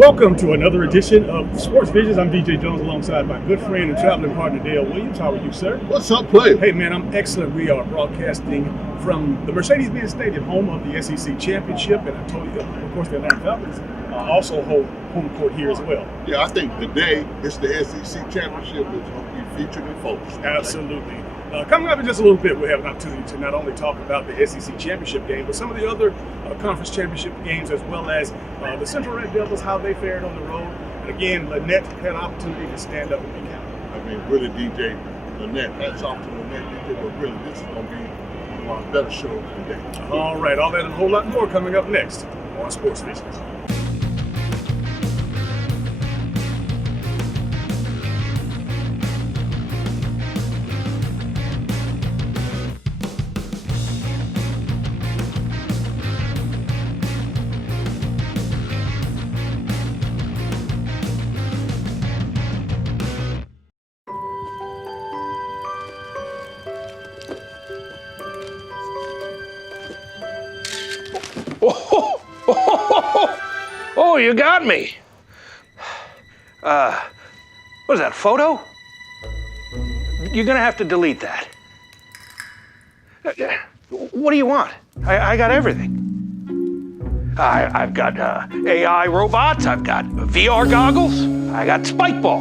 Welcome to another edition of Sports Visions. I'm DJ Jones alongside my good friend and traveling partner Dale Williams. How are you, sir? What's up, player? Hey, man, I'm excellent. We are broadcasting from the Mercedes-Benz Stadium, home of the SEC Championship, and I told you, of course, the Atlanta Falcons also hold home court here as well. Yeah, I think today it's the SEC Championship that's going to be featured in focus. Absolutely. Coming up in just a little bit, we'll have an opportunity to not only talk about the SEC Championship game, but some of the other conference championship games, as well as the Central Red Devils, how they fared on the road. And again, Lynette had an opportunity to stand up and be counted. I mean, really, DJ, Lynette, hats off to Lynette, DJ, but really, this is going to be one of our better shows today. All right, all that and a whole lot more coming up next on Sports Visions. Oh, you got me. What is that, a photo? You're gonna have to delete that. What do you want? I got everything. I've got AI robots, I've got VR goggles, I got spike ball.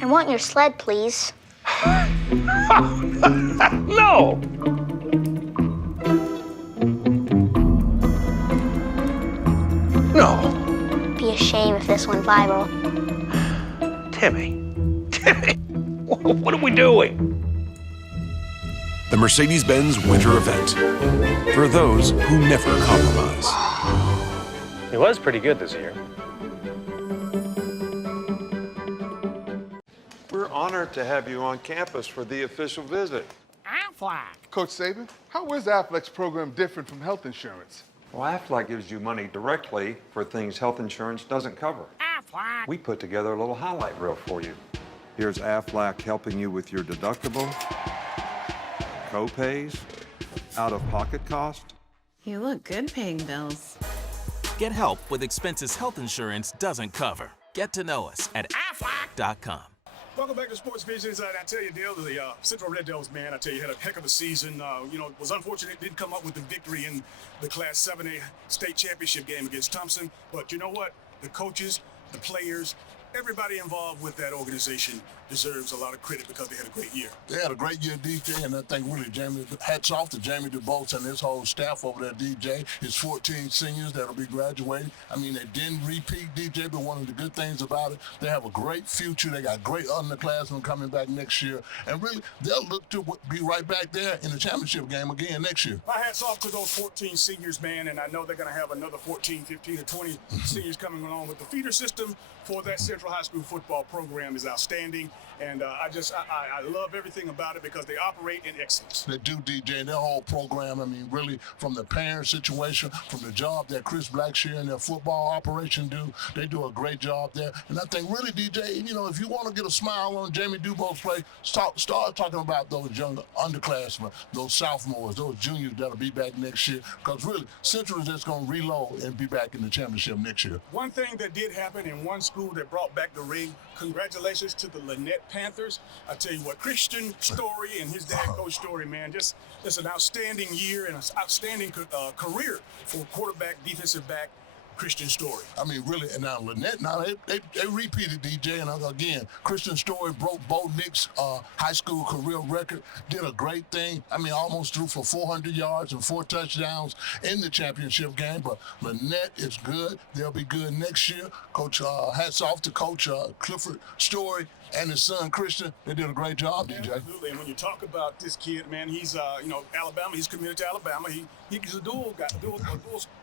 I want your sled, please. No! No. Be a shame if this went viral. Timmy, what are we doing? The Mercedes-Benz Winter Event. For those who never compromise. He was pretty good this year. We're honored to have you on campus for the official visit. Aflac. Coach Saban, how is Aflac's program different from health insurance? Well, Aflac gives you money directly for things health insurance doesn't cover. Aflac. We put together a little highlight reel for you. Here's Aflac helping you with your deductible, co-pays, out-of-pocket cost. You look good paying bills. Get help with expenses health insurance doesn't cover. Get to know us at Aflac.com. Welcome back to Sports Visions. I tell you, Dale, the Central Red Devils, man, I tell you, had a heck of a season. It was unfortunate it didn't come up with the victory in the Class 7A state championship game against Thompson. But you know what? The coaches, the players, everybody involved with that organization deserves a lot of credit because they had a great year. They had a great year, DJ, and I think really hats off to Jamie DeBolt and his whole staff over there, DJ. His 14 seniors that'll be graduating. I mean, they didn't repeat, DJ, but one of the good things about it, they have a great future. They got great underclassmen coming back next year, and really, they'll look to be right back there in the championship game again next year. My hat's off to those 14 seniors, man, and I know they're going to have another 14, 15, or 20 seniors coming along. But the feeder system for that Central High School football program is outstanding. And I love everything about it because they operate in excellence. They do, DJ, and their whole program, I mean, really, from the parent situation, from the job that Chris Blackshear and their football operation do, they do a great job there. And I think really, DJ, if you want to get a smile on Jamie DuBose's play, start talking about those young underclassmen, those sophomores, those juniors that'll be back next year. Because really, Central is just going to reload and be back in the championship next year. One thing that did happen in one school that brought back the ring, congratulations to the Lynette Panthers. I tell you what, Christian Story and his dad, Coach Story, man, just an outstanding year and an outstanding career for quarterback, defensive back, Christian Story. I mean, really, and now Lynette, they repeated, DJ, and again, Christian Story broke Bo Nick's high school career record, did a great thing. I mean, almost threw for 400 yards and 4 touchdowns in the championship game, but Lynette is good. They'll be good next year. Coach, hats off to Coach Clifford Story and his son Christian. They did a great job, DJ. Absolutely, and when you talk about this kid, man, he's, Alabama, he's committed to Alabama. He's a dual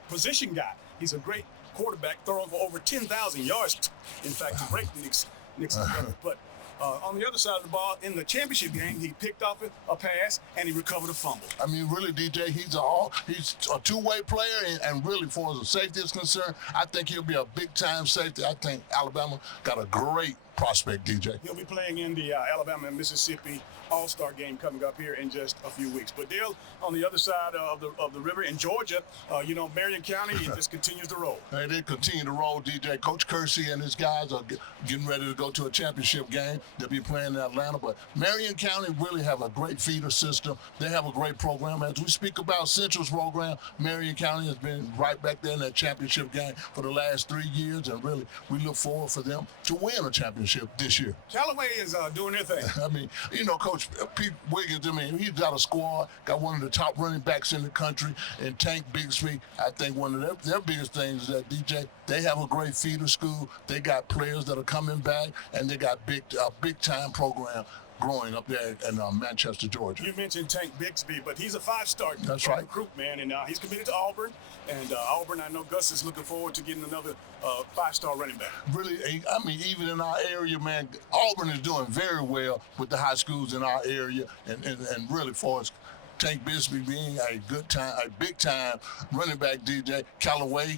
position guy. He's a great quarterback, throwing for over 10,000 yards, in fact, to break Nick's record. But on the other side of the ball, in the championship game, he picked off a pass and he recovered a fumble. I mean, really, DJ, he's a two-way player, and really, as far as the safety is concerned, I think he'll be a big-time safety. I think Alabama got a great prospect, DJ. He'll be playing in the Alabama and Mississippi All-Star game coming up here in just a few weeks. But Dale, on the other side of the river in Georgia, Marion County just continues to roll. Hey, they continue to roll, DJ. Coach Kersey and his guys are getting ready to go to a championship game. They'll be playing in Atlanta. But Marion County really have a great feeder system. They have a great program. As we speak about Central's program, Marion County has been right back there in that championship game for the last 3 years. And really, we look forward for them to win a championship this year. Callaway is doing their thing. I mean, Coach Pete Wiggins, he's got a squad, got one of the top running backs in the country, and Tank Bigsby. I think one of their biggest things is that, DJ, they have a great feeder school. They got players that are coming back, and they got big-time program growing up there in Manchester, Georgia. You mentioned Tank Bigsby, but he's a 5-star That's right. recruit, man, and he's committed to Auburn. And Auburn, I know Gus is looking forward to getting another 5-star running back. Really, I mean, even in our area, man, Auburn is doing very well with the high schools in our area, and really for us. Tank Bigsby being a big time running back, DJ. Callaway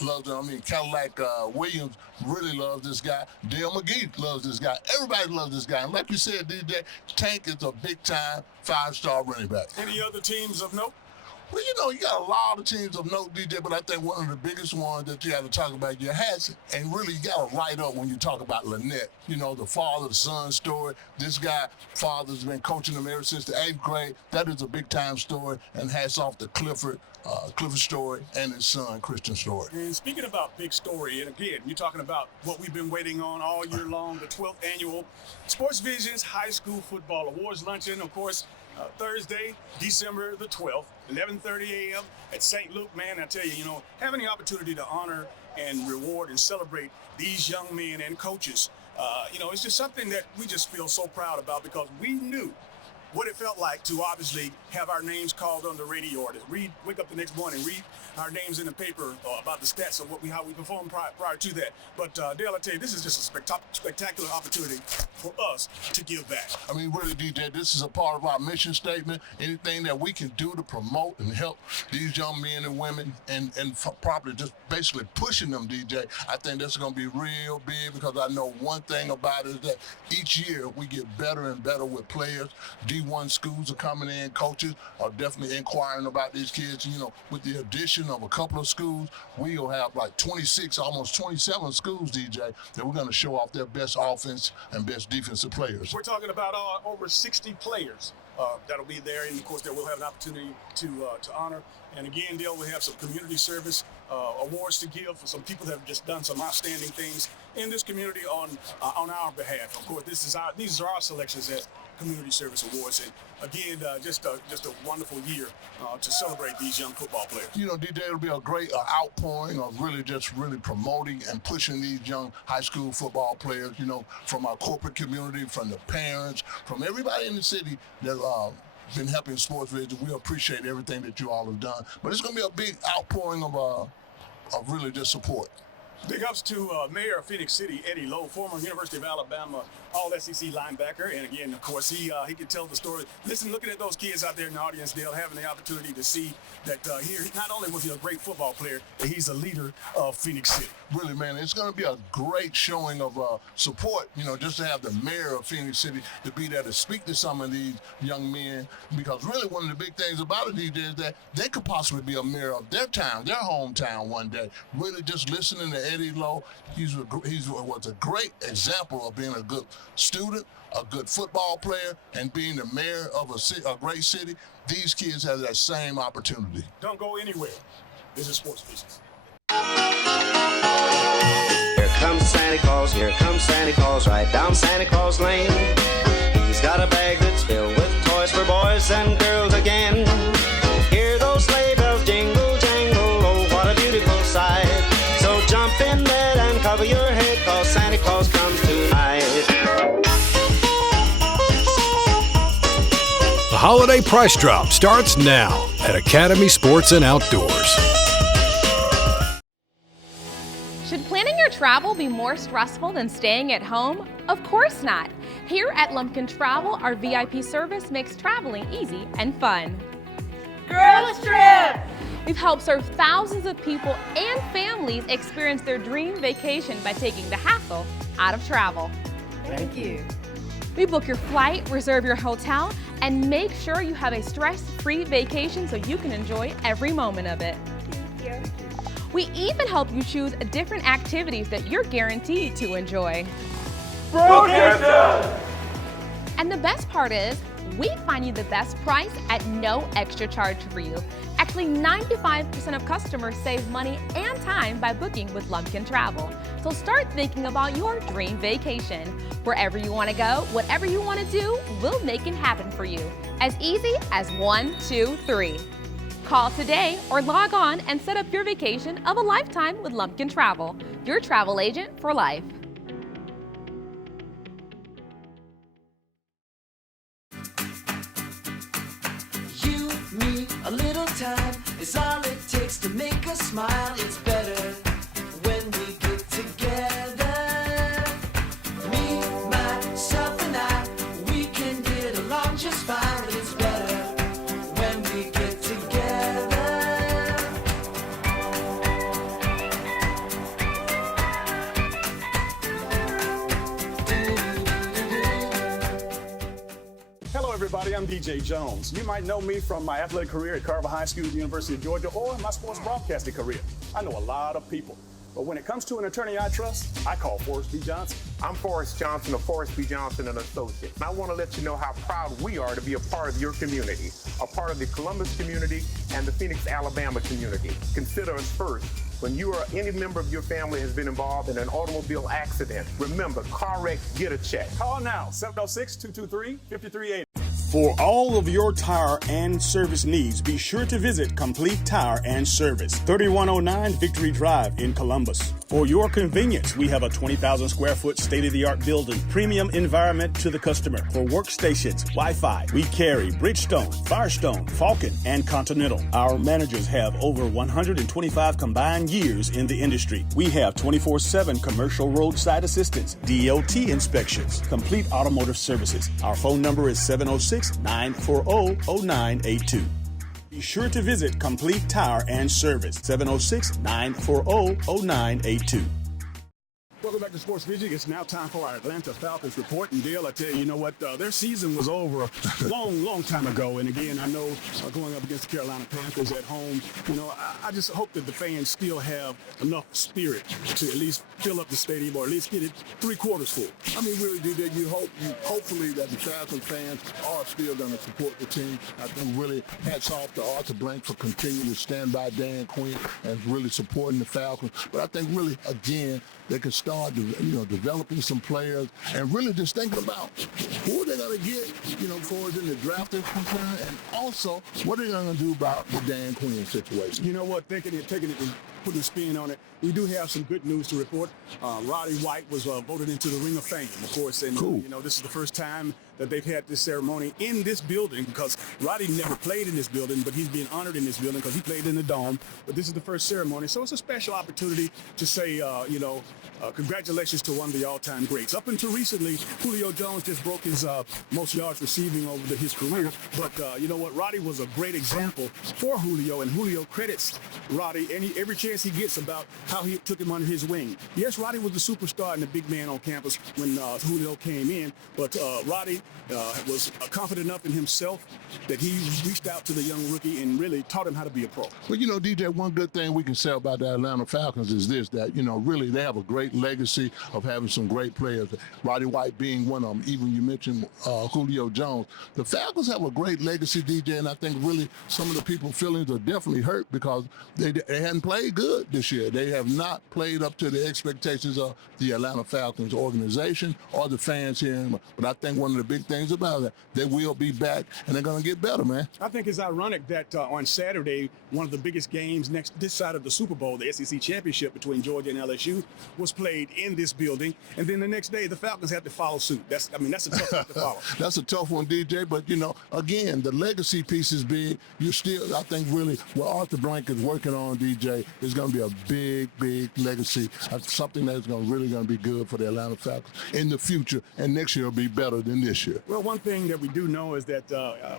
loves him. Cadillac Williams really loves this guy. Dale McGee loves this guy. Everybody loves this guy. And like you said, DJ, Tank is a big time 5-star running back. Any other teams of note? Well, you got a lot of teams of note, DJ, but I think one of the biggest ones that you have to talk about, you has, and really you got to light up when you talk about Lynette. The father-son story. This guy, father's been coaching him ever since the 8th grade. That is a big-time story, and hats off to Clifford Story and his son, Christian Story. And speaking about big story, and again, you're talking about what we've been waiting on all year long, the 12th annual Sports Visions High School Football Awards Luncheon, of course, Thursday, December the 12th, 11:30 a.m. at St. Luke. Man, I tell you, having the opportunity to honor and reward and celebrate these young men and coaches, it's just something that we just feel so proud about, because we knew what it felt like to obviously have our names called on the radio, or to wake up the next morning, read our names in the paper about the stats of how we performed prior to that. But Dale, I tell you, this is just a spectacular opportunity for us to give back. I mean, really, DJ, this is a part of our mission statement. Anything that we can do to promote and help these young men and women and properly just basically pushing them, DJ, I think that's going to be real big, because I know one thing about it is that each year we get better and better with players. D1 schools are coming in, coaches are definitely inquiring about these kids. With the addition of a couple of schools, we'll have like 26, almost 27 schools, DJ, that we're going to show off their best offense and best defensive players. We're talking about over 60 players that'll be there, and of course that we'll have an opportunity to honor. And again, Dale, we have some community service awards to give for some people that have just done some outstanding things in this community on our behalf. Of course, these are our selections at Community Service Awards, and again, just a wonderful year to celebrate these young football players. DJ, it'll be a great outpouring of really promoting and pushing these young high school football players, from our corporate community, from the parents, from everybody in the city that been helping Sports Vision. We appreciate everything that you all have done. But it's going to be a big outpouring of really just support. Big ups to Mayor of Phoenix City, Eddie Lowe, former University of Alabama All-SEC linebacker. And again, of course, he can tell the story. Listen, looking at those kids out there in the audience, Dale, having the opportunity to see that here, not only was he a great football player, but he's a leader of Phoenix City. Really, man, it's going to be a great showing of support, just to have the mayor of Phoenix City to be there to speak to some of these young men. Because really one of the big things about it, DJ, is that they could possibly be a mayor of their town, their hometown one day. Really just listening to Eddie Lowe, he was a great example of being a good student, a good football player, and being the mayor of a great city. These kids have that same opportunity. Don't go anywhere. This is Sports Visions. Here comes Santa Claus, right down Santa Claus Lane. He's got a bag that's filled with toys for boys and girls again. Hear those sleigh bells jingle, jangle, oh, what a beautiful sight. So jump in bed and cover your head, 'cause Santa Claus comes tonight. The holiday price drop starts now at Academy Sports and Outdoors. Should planning your travel be more stressful than staying at home? Of course not. Here at Lumpkin Travel, our VIP service makes traveling easy and fun. Girls Trip! We've helped serve thousands of people and families experience their dream vacation by taking the hassle out of travel. Thank you. We book your flight, reserve your hotel, and make sure you have a stress-free vacation so you can enjoy every moment of it. Thank you. We even help you choose different activities that you're guaranteed to enjoy. Brookhampton! And the best part is, we find you the best price at no extra charge for you. Actually, 95% of customers save money and time by booking with Lumpkin Travel. So start thinking about your dream vacation. Wherever you want to go, whatever you want to do, we'll make it happen for you. As easy as 1, 2, 3. Call today or log on and set up your vacation of a lifetime with Lumpkin Travel, your travel agent for life. You, me, a little time is all it takes to make us smile. It's better when we get together. Me, myself, and I, we can get along just fine. It's better when we get together. Hello, everybody. I'm DJ Jones. You might know me from my athletic career at Carver High School, University of Georgia, or my sports broadcasting career. I know a lot of people. But when it comes to an attorney I trust, I call Forrest B. Johnson. I'm Forrest Johnson of Forrest B. Johnson & Associates. And I want to let you know how proud we are to be a part of your community, a part of the Columbus community and the Phoenix, Alabama community. Consider us first. When you or any member of your family has been involved in an automobile accident, remember, car wreck, get a check. Call now, 706-223-5380. For all of your tire and service needs, be sure to visit Complete Tire and Service, 3109 Victory Drive in Columbus. For your convenience, we have a 20,000 square foot state-of-the-art building, premium environment to the customer. For workstations, Wi-Fi, we carry Bridgestone, Firestone, Falcon, and Continental. Our managers have over 125 combined years in the industry. We have 24/7 commercial roadside assistance, DOT inspections, complete automotive services. Our phone number is 706-940-0982. Be sure to visit Complete Tire and Service, 706-940-0982. Welcome back to Sports Vision. It's now time for our Atlanta Falcons report. And Dale, I tell you, you know what? Their season was over a long time ago. And again, I know going up against the Carolina Panthers at home, you know, I just hope that the fans still have enough spirit to at least fill up the stadium or at least get it 3/4 full. I mean, really, DJ, hopefully that the Falcons fans are still going to support the team. I think really hats off to Arthur Blank for continuing to stand by Dan Quinn and really supporting the Falcons. But I think really, again, they can start, developing some players and really just thinking about who they're going to get, for in the draft is concerned, and also what they're going to do about the Dan Quinn situation. You know what? Taking it and putting a spin on it, we do have some good news to report. Roddy White was voted into the Ring of Fame, of course, and cool. This is the first time that they've had this ceremony in this building because Roddy never played in this building, but he's being honored in this building because he played in the Dome. But this is the first ceremony, so it's a special opportunity to say, congratulations to one of the all-time greats. Up until recently, Julio Jones just broke his most yards receiving over his career. But you know what? Roddy was a great example for Julio, and Julio credits Roddy every chance he gets about how he took him under his wing. Yes, Roddy was the superstar and the big man on campus when Julio came in, but Roddy was confident enough in himself that he reached out to the young rookie and really taught him how to be a pro. Well, DJ, one good thing we can say about the Atlanta Falcons is this, that, really they have a great legacy of having some great players. Roddy White being one of them. Even you mentioned Julio Jones. The Falcons have a great legacy, DJ, and I think really some of the people's feelings are definitely hurt because they hadn't played good this year. They have not played up to the expectations of the Atlanta Falcons organization or the fans here. But I think one of the big things about it, they will be back and they're going to get better, man. I think it's ironic that on Saturday, one of the biggest games this side of the Super Bowl, the SEC Championship between Georgia and LSU, was played in this building. And then the next day, the Falcons had to follow suit. That's a tough one to follow. That's a tough one, DJ. But, again, the legacy piece is big. I think really what Arthur Blank is working on, DJ, is going to be a big legacy. Something that's really going to be good for the Atlanta Falcons in the future. And next year will be better than this year. Well, one thing that we do know is that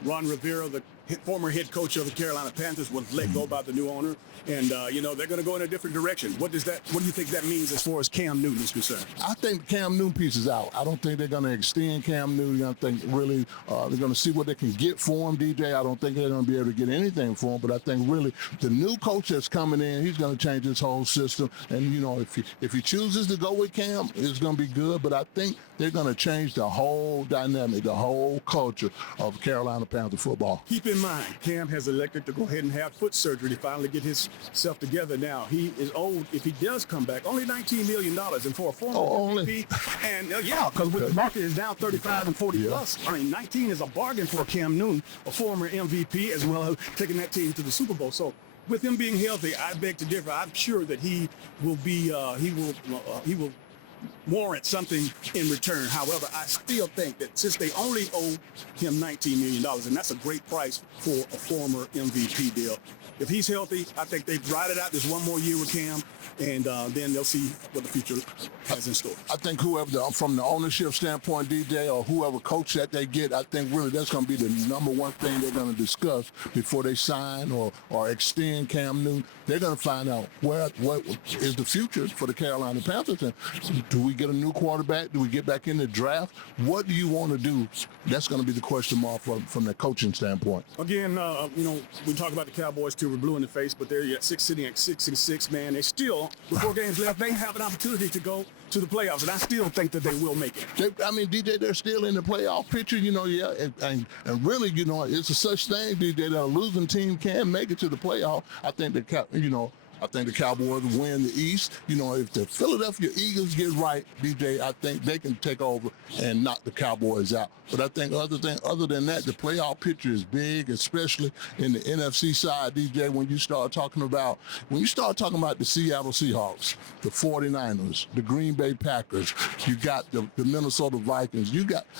Ron Rivera, the former head coach of the Carolina Panthers, was let go by the new owner, and you know, they're going to go in a different direction. What do you think that means as far as Cam Newton is concerned? I think the Cam Newton piece is out. I don't think they're going to extend Cam Newton. I think really they're going to see what they can get for him, DJ. I don't think they're going to be able to get anything for him, but I think really the new coach that's coming in, he's going to change his whole system. And, you know, if he chooses to go with Cam, it's going to be good, but I think they're going to change the whole dynamic, the whole culture of Carolina Panther football. Keep in mind, Cam has elected to go ahead and have foot surgery to finally get himself together now. He is old. If he does come back, only $19 million, and for a former MVP, and because the market is down 35 and 40 plus, I mean, 19 is a bargain for Cam Newton, a former MVP, as well as taking that team to the Super Bowl. So with him being healthy, I beg to differ. I'm sure that he will be, he will warrant something in return. However, I still think that since they only owe him $19 million, and that's a great price for a former MVP deal, if he's healthy, I think they ride it out this one more year with Cam, and then they'll see what the future has in store. I think whoever, from the ownership standpoint, DJ, or whoever coach that they get, I think really that's going to be the number one thing they're going to discuss before they sign or extend Cam Newton. They're going to find out what is the future for the Carolina Panthers. And do we get a new quarterback? Do we get back in the draft? What do you want to do? That's going to be the question mark from the coaching standpoint. Again, you know, we talk about the Cowboys till we're blue in the face, but they're sitting at 6-6, man. They still, with 4 games left, they have an opportunity to go to the playoffs, and I still think that they will make it. DJ, they're still in the playoff picture, you know, and really, you know, it's a such thing, DJ, that a losing team can make it to the playoff. I think the Cowboys win the East. You know, if the Philadelphia Eagles get right, DJ, I think they can take over and knock the Cowboys out. But I think other than that, the playoff picture is big, especially in the NFC side, DJ, when you start talking about the Seattle Seahawks, the 49ers, the Green Bay Packers, you got the Minnesota Vikings.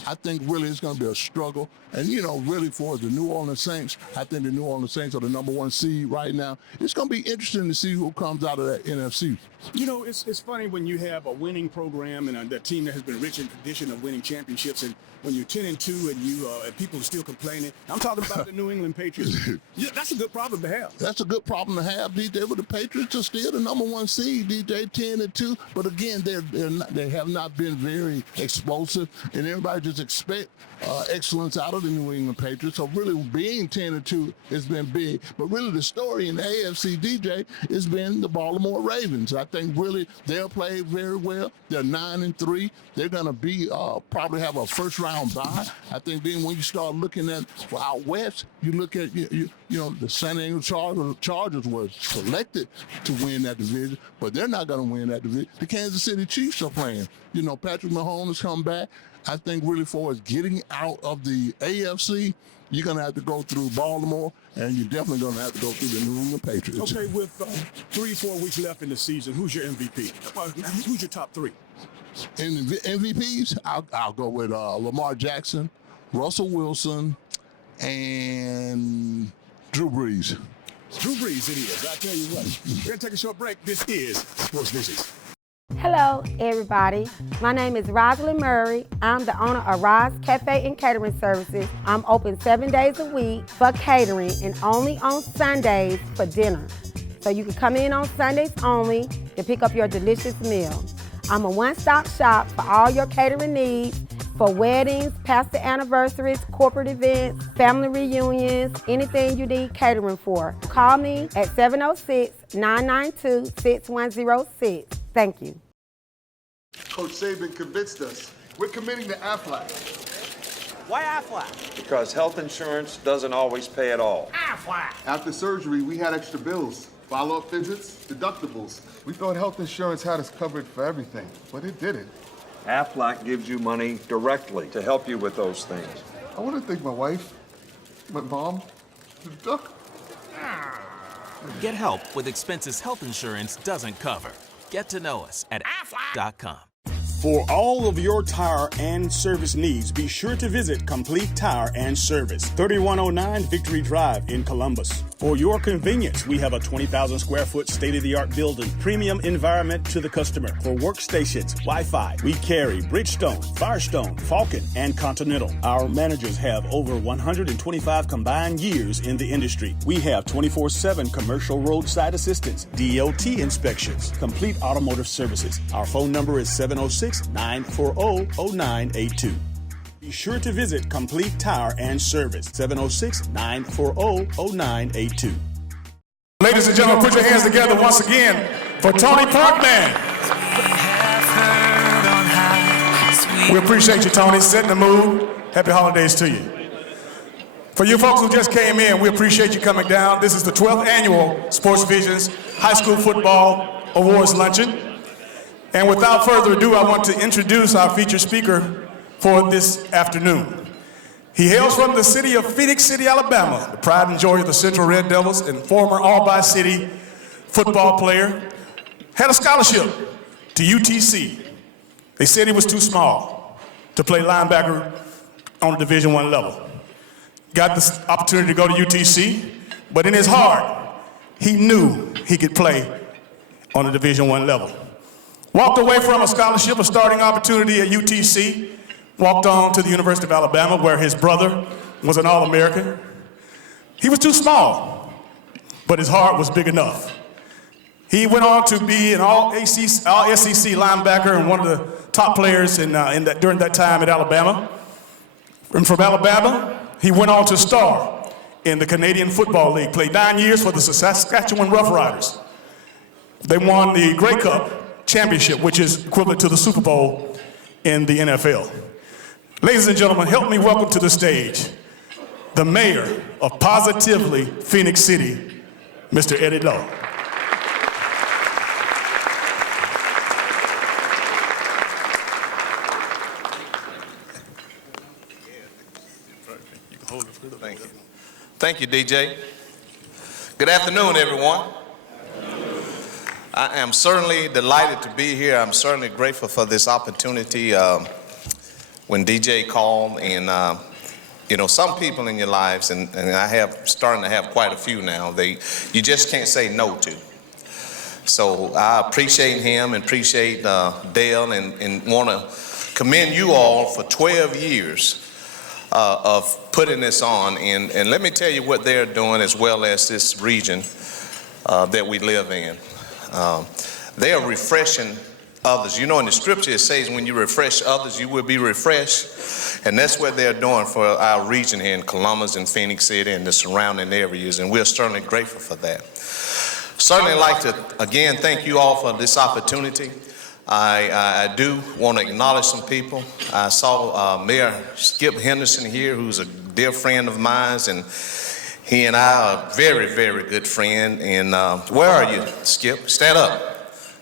I think really it's going to be a struggle. And, you know, really for the New Orleans Saints, I think the New Orleans Saints are the number 1 seed right now. It's going to be interesting to see who comes out of that NFC. You know, it's funny when you have a winning program and a team that has been rich in tradition of winning championships, and when you're 10-2 and people are still complaining. I'm talking about the New England Patriots. Yeah, that's a good problem to have. That's a good problem to have, DJ. But the Patriots are still the number 1 seed, DJ, 10-2. But again, they have not been very explosive, and everybody just expect excellence out of the New England Patriots. So really, being 10-2 has been big. But really, the story in the AFC, DJ, has been the Baltimore Ravens. I think really they'll play very well. They're 9-3. They're going to be probably have a first-round bye. I think then when you start looking at out west, you look at you know the San Diego Chargers were selected to win that division, but they're not going to win that division. The Kansas City Chiefs are playing. You know, Patrick Mahomes come back. I think really for us getting out of the AFC, you're going to have to go through Baltimore, and you're definitely going to have to go through the New England Patriots. Okay, with 3-4 weeks left in the season, who's your MVP? Who's your top 3? In the MVPs, I'll go with Lamar Jackson, Russell Wilson, and Drew Brees. Drew Brees it is. I tell you what. We're going to take a short break. This is Sports Visions. Hello, everybody. My name is Rosalind Murray. I'm the owner of Roz Cafe and Catering Services. I'm open 7 days a week for catering and only on Sundays for dinner. So you can come in on Sundays only to pick up your delicious meal. I'm a one-stop shop for all your catering needs for weddings, pastor anniversaries, corporate events, family reunions, anything you need catering for. Call me at 706-992-6106. Thank you. Coach Saban convinced us. We're committing to Aflac. Why Aflac? Because health insurance doesn't always pay at all. Aflac! After surgery, we had extra bills, follow-up visits, deductibles. We thought health insurance had us covered for everything, but it didn't. Aflac gives you money directly to help you with those things. I want to thank my wife, my mom, the duck. Get help with expenses health insurance doesn't cover. Get to know us at aflac.com. For all of your tire and service needs, be sure to visit Complete Tire and Service, 3109 Victory Drive in Columbus. For your convenience, we have a 20,000 square foot state-of-the-art building, premium environment to the customer. For workstations, Wi-Fi, we carry Bridgestone, Firestone, Falcon, and Continental. Our managers have over 125 combined years in the industry. We have 24/7 commercial roadside assistance, DOT inspections, complete automotive services. Our phone number is 706-940-0982. Be sure to visit Complete Tire and Service, 706-940-0982. Ladies and gentlemen, put your hands together once again for Tony Parkman. We appreciate you, Tony. Setting the mood. Happy holidays to you. For you folks who just came in, we appreciate you coming down. This is the 12th annual Sports Visions High School Football Awards Luncheon. And without further ado, I want to introduce our featured speaker for this afternoon. He hails from the city of Phoenix City, Alabama, the pride and joy of the Central Red Devils and former All-By City football player. Had a scholarship to UTC. They said he was too small to play linebacker on a Division I level. Got the opportunity to go to UTC, but in his heart, he knew he could play on a Division I level. Walked away from a scholarship, a starting opportunity at UTC, walked on to the University of Alabama, where his brother was an All-American. He was too small, but his heart was big enough. He went on to be an all-SEC linebacker and one of the top players during that time at Alabama. And from Alabama, he went on to star in the Canadian Football League, played 9 years for the Saskatchewan Roughriders. They won the Grey Cup championship, which is equivalent to the Super Bowl in the NFL. Ladies and gentlemen, help me welcome to the stage the mayor of Positively Phoenix City, Mr. Eddie Law. Thank you. Thank you, DJ. Good afternoon, everyone. I am certainly delighted to be here. I'm certainly grateful for this opportunity. When DJ called, and you know, some people in your lives, and I have starting to have quite a few now, you just can't say no to. So I appreciate him and appreciate Dale, and want to commend you all for 12 years of putting this on. And let me tell you what they're doing, as well as this region that we live in. They are refreshing others. You know, in the scripture it says when you refresh others, you will be refreshed. And that's what they're doing for our region here in Columbus and Phoenix City and the surrounding areas. And we're certainly grateful for that. Certainly like to, again, thank you all for this opportunity. I do want to acknowledge some people. I saw Mayor Skip Henderson here, who's a dear friend of mine, and he and I are a very, very good friend. And where are you, Skip? Stand up.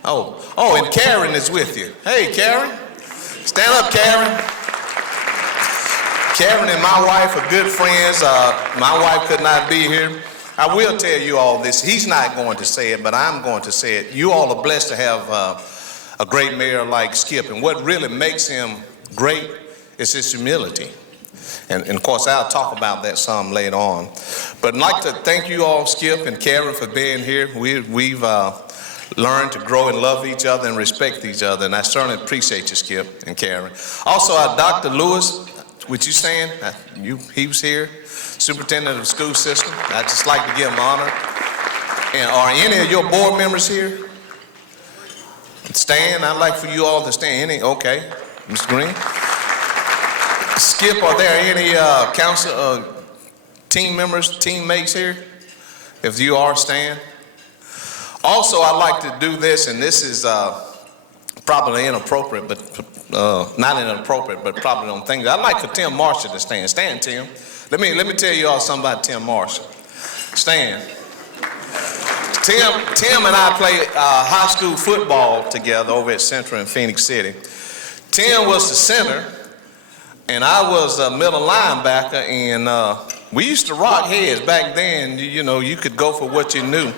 Oh, and Karen is with you. Hey, Karen. Stand up, Karen. Karen and my wife are good friends. My wife could not be here. I will tell you all this. He's not going to say it, but I'm going to say it. You all are blessed to have a great mayor like Skip. And what really makes him great is his humility. And of course, I'll talk about that some later on. But I'd like to thank you all, Skip and Karen, for being here. We've learned to grow and love each other and respect each other, and I certainly appreciate you, Skip and Karen. Also, Dr. Lewis, would you stand? He was here, superintendent of the school system. I'd just like to give him honor. And are any of your board members here? Stand. I'd like for you all to stand. Okay, Mr. Green. Skip, are there any council team members, teammates here? If you are, stand. Also, I'd like to do this, and this is probably inappropriate, but not inappropriate, but probably on things. I'd like for Tim Marshall to stand. Stand, Tim. Let me tell you all something about Tim Marshall. Stand. Tim and I played high school football together over at Central in Phoenix City. Tim was the center, and I was a middle linebacker, and we used to rock heads back then. You know, you could go for what you knew.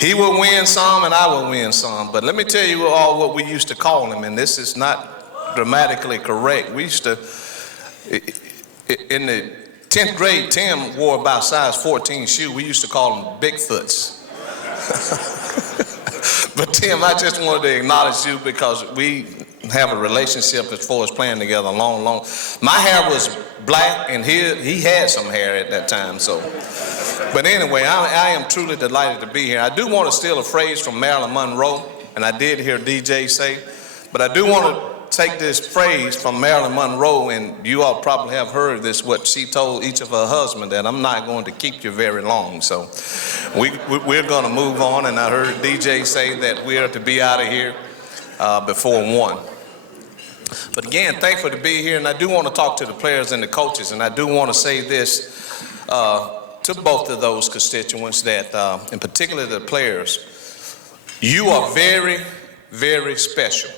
He would win some, and I would win some. But let me tell you all what we used to call him, and this is not grammatically correct. We used to, in the 10th grade, Tim wore about size 14 shoe. We used to call them Bigfoots. But Tim, I just wanted to acknowledge you because we have a relationship as far as playing together long. My hair was black and he had some hair at that time, so. But anyway, I am truly delighted to be here. I do want to steal a phrase from Marilyn Monroe, and I did hear DJ say, but I do want to take this phrase from Marilyn Monroe, and you all probably have heard this, what she told each of her husbands, that I'm not going to keep you very long. So we're going to move on, and I heard DJ say that we are to be out of here before 1. But again, thankful to be here, and I do want to talk to the players and the coaches, and I do want to say this to both of those constituents that, in particular the players, you are very, very special.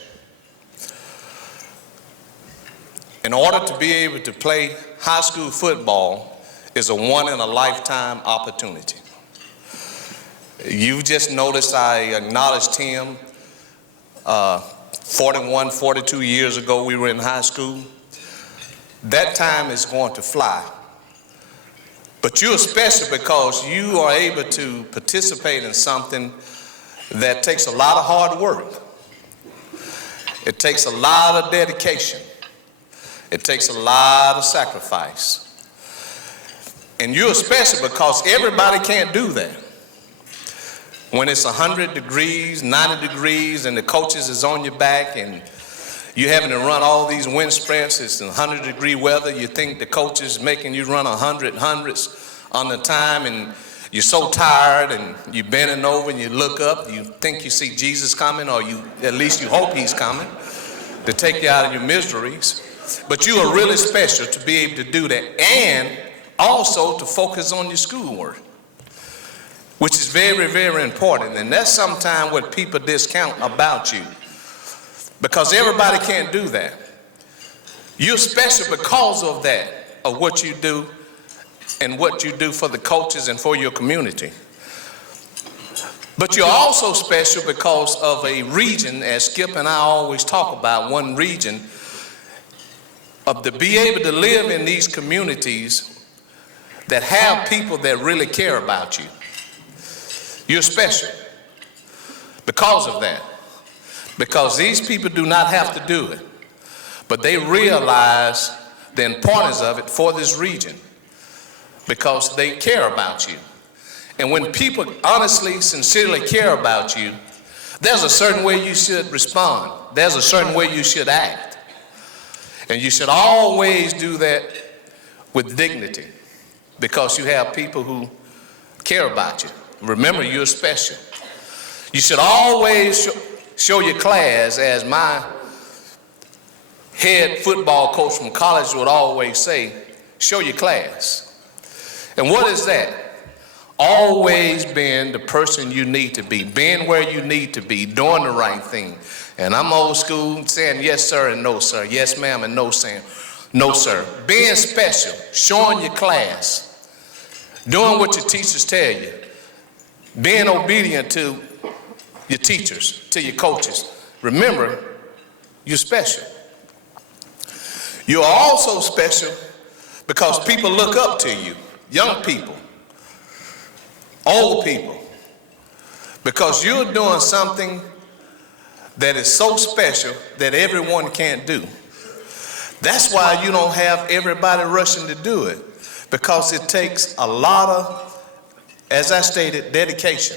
In order to be able to play high school football is a one-in-a-lifetime opportunity. You just noticed I acknowledged him 41, 42 years ago we were in high school. That time is going to fly. But you're special because you are able to participate in something that takes a lot of hard work. It takes a lot of dedication. It takes a lot of sacrifice. And you're special because everybody can't do that. When it's 100 degrees, 90 degrees, and the coaches is on your back and you're having to run all these wind sprints, it's 100-degree weather, you think the coach is making you run 100 hundreds on the time, and you're so tired and you're bending over and you look up, you think you see Jesus coming, or at least you hope he's coming to take you out of your miseries. But you are really special to be able to do that, and also to focus on your schoolwork, which is very, very important. And that's sometimes what people discount about you, because everybody can't do that. You're special because of that, of what you do and what you do for the coaches and for your community. But you're also special because of a region, as Skip and I always talk about, one region, of to be able to live in these communities that have people that really care about you. You're special because of that. Because these people do not have to do it, but they realize the importance of it for this region because they care about you. And when people honestly, sincerely care about you, there's a certain way you should respond. There's a certain way you should act. And you should always do that with dignity because you have people who care about you. Remember, you're special. You should always show your class, as my head football coach from college would always say, show your class. And what is that? Always being the person you need to be, being where you need to be, doing the right thing. And I'm old school, saying yes, sir, and no, sir. Yes, ma'am, and no, saying no, sir. Being special, showing your class, doing what your teachers tell you, being obedient to your teachers, to your coaches. Remember, you're special. You're also special because people look up to you, young people, old people, because you're doing something that is so special that everyone can't do. That's why you don't have everybody rushing to do it, because it takes a lot of, as I stated, dedication.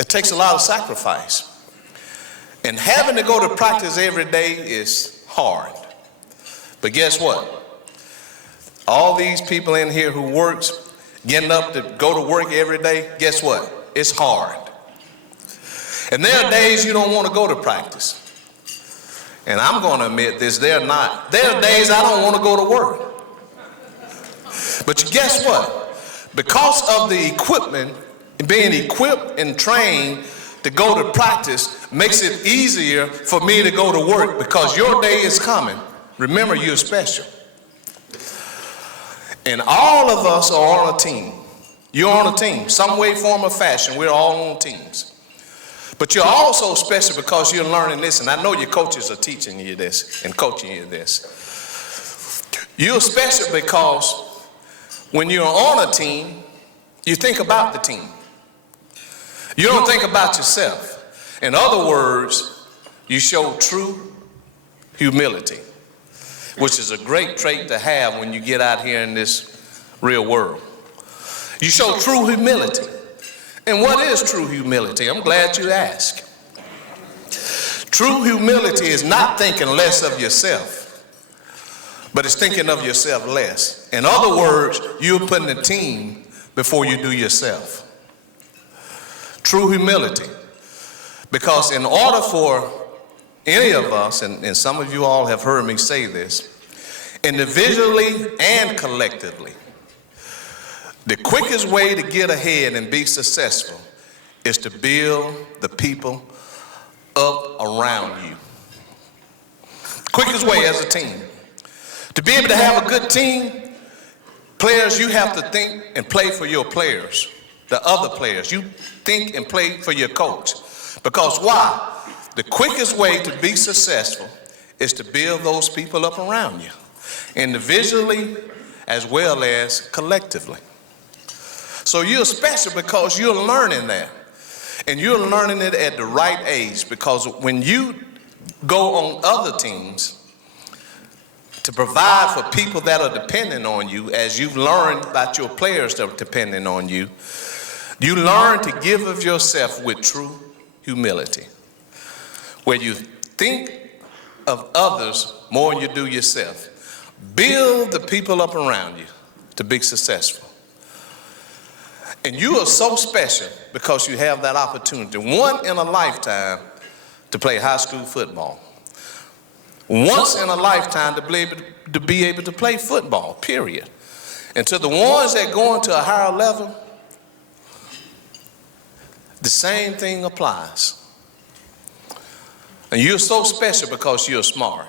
It takes a lot of sacrifice. And having to go to practice every day is hard. But guess what? All these people in here who works, getting up to go to work every day, guess what? It's hard. And there are days you don't want to go to practice. And I'm going to admit this, there are days I don't want to go to work. But guess what? Because of the equipment, being equipped and trained to go to practice makes it easier for me to go to work, because your day is coming. Remember, you're special. And all of us are on a team. You're on a team, some way, form, or fashion. We're all on teams. But you're also special because you're learning this, and I know your coaches are teaching you this and coaching you this. You're special because when you're on a team, you think about the team. You don't think about yourself. In other words, you show true humility, which is a great trait to have when you get out here in this real world. You show true humility. And what is true humility? I'm glad you asked. True humility is not thinking less of yourself, but it's thinking of yourself less. In other words, you're putting the team before you do yourself. True humility. Because in order for any of us, and some of you all have heard me say this, individually and collectively, the quickest way to get ahead and be successful is to build the people up around you. Quickest way as a team. To be able to have a good team, players, you have to think and play for your players, the other players. You think and play for your coach. Because why? The quickest way to be successful is to build those people up around you, individually as well as collectively. So you're special because you're learning that. And you're learning it at the right age, because when you go on other teams to provide for people that are dependent on you, as you've learned about your players that are dependent on you, you learn to give of yourself with true humility, where you think of others more than you do yourself. Build the people up around you to be successful. And you are so special because you have that opportunity, one in a lifetime, to play high school football. Once in a lifetime to be able to play football, period. And to the ones that go into a higher level, the same thing applies. And you're so special because you're smart.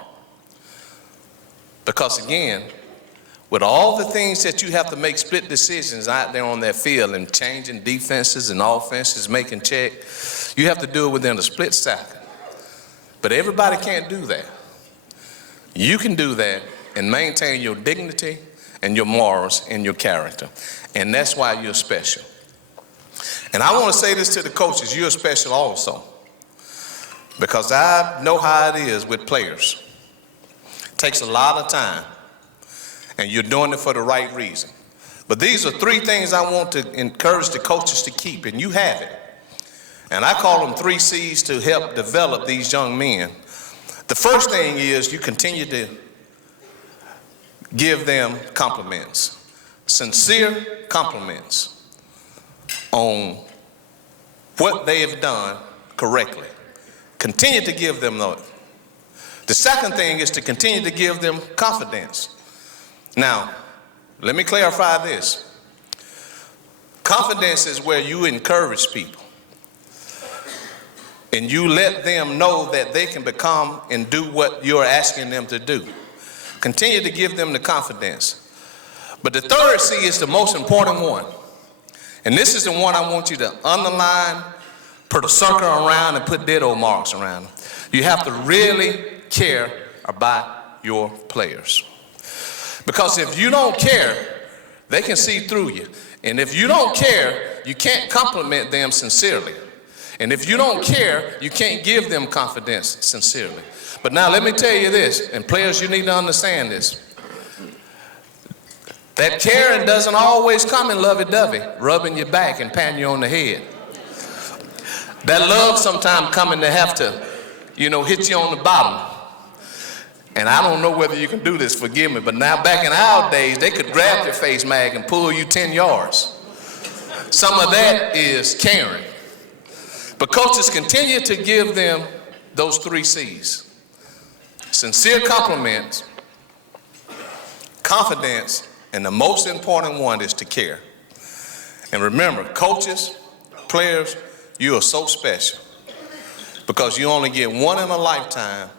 Because again, with all the things that you have to make split decisions out there on that field and changing defenses and offenses, making check, you have to do it within a split second. But everybody can't do that. You can do that and maintain your dignity and your morals and your character. And that's why you're special. And I want to say this to the coaches, you're special also. Because I know how it is with players. It takes a lot of time. And you're doing it for the right reason. But these are three things I want to encourage the coaches to keep, and you have it. And I call them 3 C's to help develop these young men. The first thing is you continue to give them compliments, sincere compliments on what they have done correctly. Continue to give them those. The second thing is to continue to give them confidence. Now, let me clarify this. Confidence is where you encourage people and you let them know that they can become and do what you're asking them to do. Continue to give them the confidence. But the third C is the most important one. And this is the one I want you to underline, put a circle around, and put ditto marks around. You have to really care about your players. Because if you don't care, they can see through you. And if you don't care, you can't compliment them sincerely. And if you don't care, you can't give them confidence sincerely. But now let me tell you this, and players, you need to understand this. That caring doesn't always come in lovey-dovey, rubbing your back and patting you on the head. That love sometimes coming to have to, hit you on the bottom. And I don't know whether you can do this, forgive me, but now back in our days, they could grab your face mag and pull you 10 yards. Some of that is caring. But coaches continue to give them those 3 C's. Sincere compliments, confidence, and the most important one is to care. And remember, coaches, players, you are so special because you only get one in a lifetime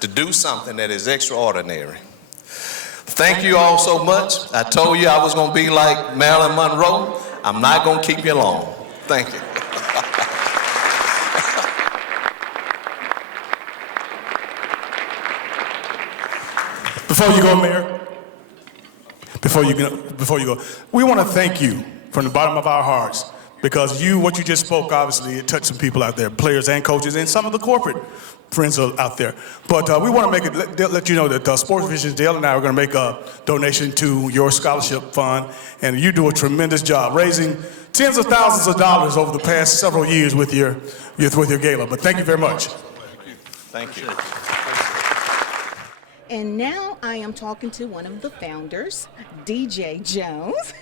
to do something that is extraordinary. Thank you all so much. I told you I was going to be like Marilyn Monroe. I'm not going to keep you long. Thank you. Before you go, Mayor, before you go, we want to thank you from the bottom of our hearts, because what you just spoke, obviously, it touched some people out there, players and coaches, and some of the corporate friends are out there. But we want to let you know that Sports Visions, Dale and I are going to make a donation to your scholarship fund, and you do a tremendous job raising tens of thousands of dollars over the past several years with your gala. But thank you very much. Thank you. And now I am talking to one of the founders, DJ Jones,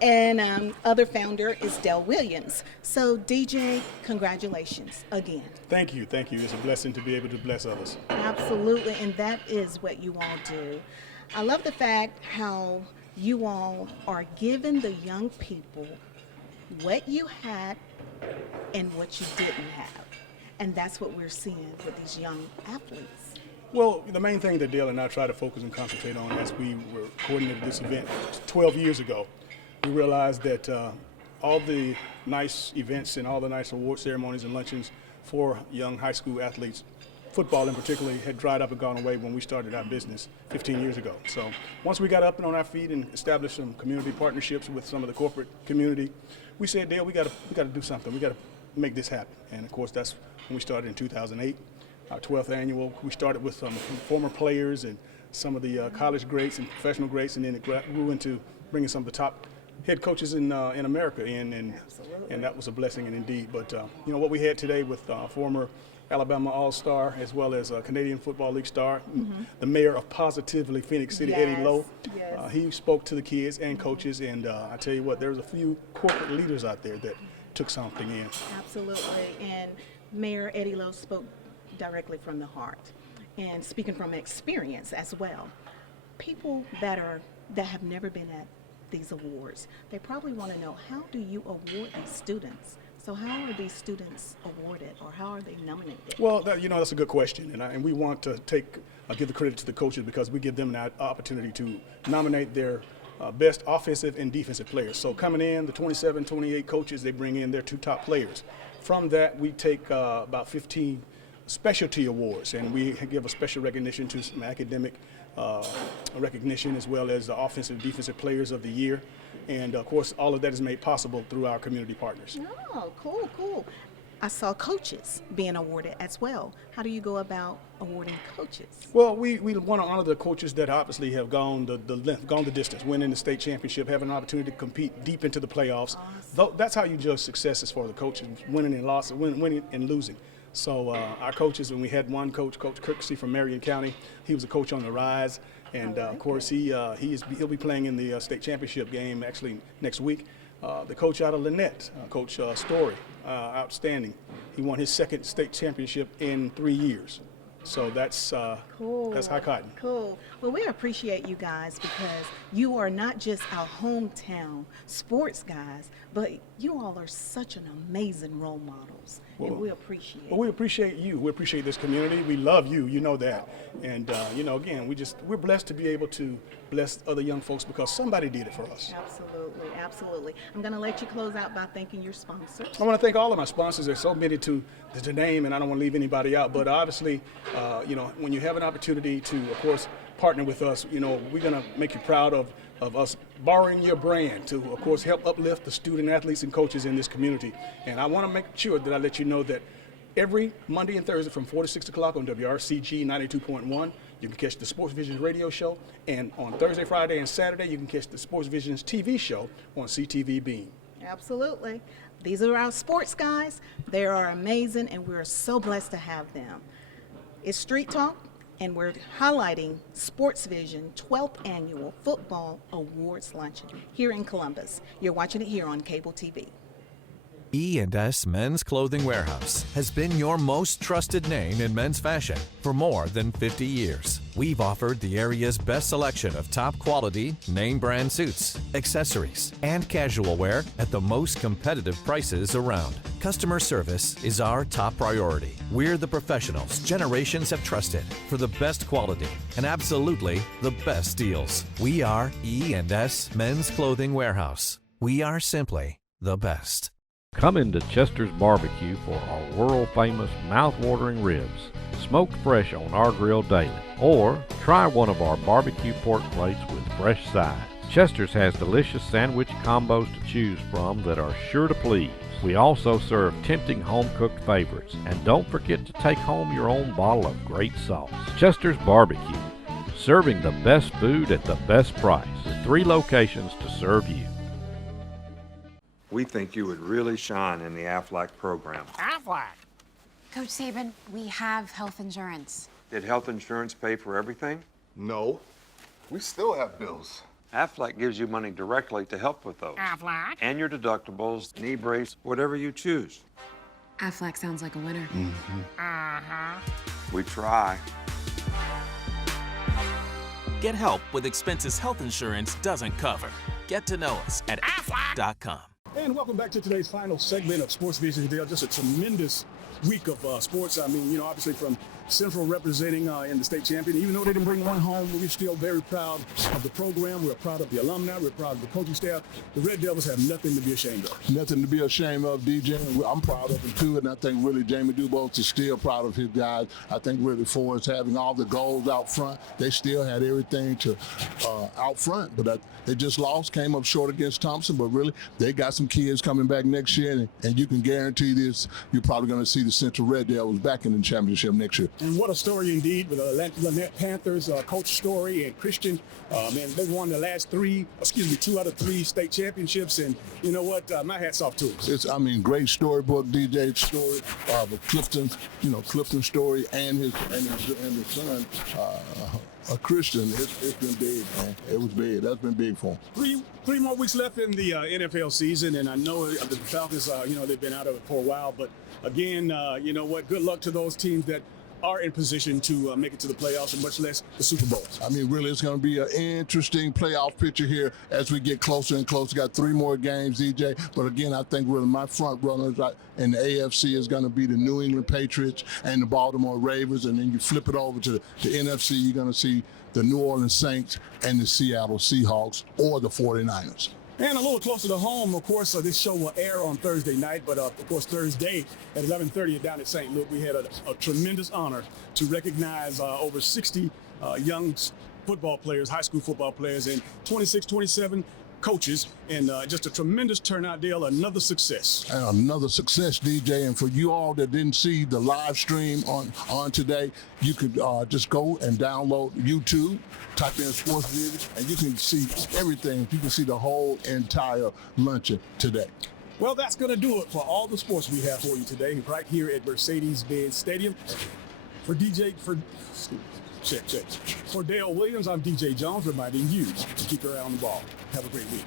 and other founder is Del Williams. So DJ, congratulations again. Thank you. It's a blessing to be able to bless others. Absolutely, and that is what you all do. I love the fact how you all are giving the young people what you had and what you didn't have. And that's what we're seeing with these young athletes. Well, the main thing that Dale and I try to focus and concentrate on as we were coordinating this event 12 years ago, we realized that all the nice events and all the nice award ceremonies and luncheons for young high school athletes, football in particular, had dried up and gone away when we started our business 15 years ago. So once we got up and on our feet and established some community partnerships with some of the corporate community, we said, Dale, we got to do something. We got to make this happen. And of course, that's when we started in 2008. Our 12th annual, we started with some former players and some of the college greats and professional greats, and then it grew into bringing some of the top head coaches in America in, and that was a blessing indeed. But what we had today with former Alabama All-Star as well as Canadian Football League star, the mayor of positively Phoenix City, Eddie Lowe. Yes. He spoke to the kids and coaches, and I tell you what, there was a few corporate leaders out there that took something in. Absolutely, and Mayor Eddie Lowe spoke directly from the heart, and speaking from experience as well. People that have never been at these awards, they probably want to know, how do you award these students? So how are these students awarded, or how are they nominated? Well, that's a good question, and we want to give the credit to the coaches, because we give them an opportunity to nominate their best offensive and defensive players. So coming in, the 27, 28 coaches, they bring in their 2 top players. From that, we take about 15 specialty awards, and we give a special recognition to some academic recognition, as well as the offensive and defensive players of the year. And of course, all of that is made possible through our community partners. Oh, cool. I saw coaches being awarded as well. How do you go about awarding coaches? Well, we want to honor the coaches that obviously have gone the length, gone the distance, winning the state championship, having an opportunity to compete deep into the playoffs. Awesome. That's how you judge successes for the coaches, winning and losing, winning and losing. So our coaches, and we had one coach, Coach Kirksey from Marion County. He was a coach on the rise, and of course he'll be playing in the state championship game actually next week. The coach out of Lynette, Coach Story, outstanding. He won his 2nd state championship in 3 years. So that's cool. That's high cotton. Cool. Well, we appreciate you guys, because you are not just our hometown sports guys, but you all are such an amazing role models, and we appreciate it. Well, we appreciate you. We appreciate this community. We love you. You know that. And again, we're blessed to be able to bless other young folks, because somebody did it for us. Absolutely. I'm going to let you close out by thanking your sponsors. I want to thank all of my sponsors. There's so many to name, and I don't want to leave anybody out. But obviously, when you have an opportunity to, of course, partner with us, we're going to make you proud of us borrowing your brand to, of course, help uplift the student athletes and coaches in this community. And I want to make sure that I let you know that every Monday and Thursday from 4 to 6 o'clock on WRCG 92.1, you can catch the Sports Visions radio show. And on Thursday, Friday, and Saturday, you can catch the Sports Visions TV show on CTV Beam. Absolutely. These are our sports guys. They are amazing, and we're so blessed to have them. It's Street Talk, and we're highlighting Sports Vision 12th Annual Football Awards Luncheon here in Columbus. You're watching it here on cable TV. E&S Men's Clothing Warehouse has been your most trusted name in men's fashion for more than 50 years. We've offered the area's best selection of top quality, name brand suits, accessories, and casual wear at the most competitive prices around. Customer service is our top priority. We're the professionals generations have trusted for the best quality and absolutely the best deals. We are E&S Men's Clothing Warehouse. We are simply the best. Come into Chester's Barbecue for our world-famous mouth-watering ribs, smoked fresh on our grill daily. Or try one of our barbecue pork plates with fresh sides. Chester's has delicious sandwich combos to choose from that are sure to please. We also serve tempting home-cooked favorites. And don't forget to take home your own bottle of great sauce. Chester's Barbecue, serving the best food at the best price. 3 locations to serve you. We think you would really shine in the Aflac program. Aflac. Coach Saban, we have health insurance. Did health insurance pay for everything? No. We still have bills. Aflac gives you money directly to help with those. Aflac. And your deductibles, knee brace, whatever you choose. Aflac sounds like a winner. Uh-huh. We try. Get help with expenses health insurance doesn't cover. Get to know us at aflac.com. And welcome back to today's final segment of Sports Vision today. Just a tremendous week of sports. I mean, obviously from Central representing in the state champion. Even though they didn't bring one home, we're still very proud of the program. We're proud of the alumni. We're proud of the coaching staff. The Red Devils have nothing to be ashamed of. Nothing to be ashamed of, DJ. I'm proud of them too, and I think really Jamie Dubose is still proud of his guys. I think really for us having all the goals out front, they still had everything to out front, but they just lost, came up short against Thompson, but really they got some kids coming back next year, and you can guarantee this, you're probably going to see the Central Red Devils back in the championship next year. And what a story indeed with the Lynette Panthers, Coach Story and Christian. Man, they won the last 2 out of 3 state championships, and you know what? My hat's off to them. Great storybook, DJ story of Clifton Story and his son, Christian. It's been big, man. It was big. That's been big for him. 3 more weeks left in the NFL season, and I know the Falcons, they've been out of it for a while, but again, you know what? Good luck to those teams that are in position to make it to the playoffs, and much less the Super Bowls. Really, it's going to be an interesting playoff picture here as we get closer and closer. Got 3 more games, DJ. But again, I think really my front runners in the AFC is going to be the New England Patriots and the Baltimore Ravens. And then you flip it over to the NFC, you're going to see the New Orleans Saints and the Seattle Seahawks or the 49ers. And a little closer to home, of course, this show will air on Thursday night, but of course Thursday at 11:30 down at St. Luke, we had a tremendous honor to recognize over 60 young football players, high school football players, and 26, 27 coaches, and just a tremendous turnout, Dale. Another success. And another success, DJ. And for you all that didn't see the live stream on today, you could just go and download YouTube, type in Sports Vision, and you can see everything. You can see the whole entire luncheon today. Well, that's going to do it for all the sports we have for you today, right here at Mercedes-Benz Stadium. For Dale Williams, I'm DJ Jones, reminding you to keep your eye on the ball. Have a great week.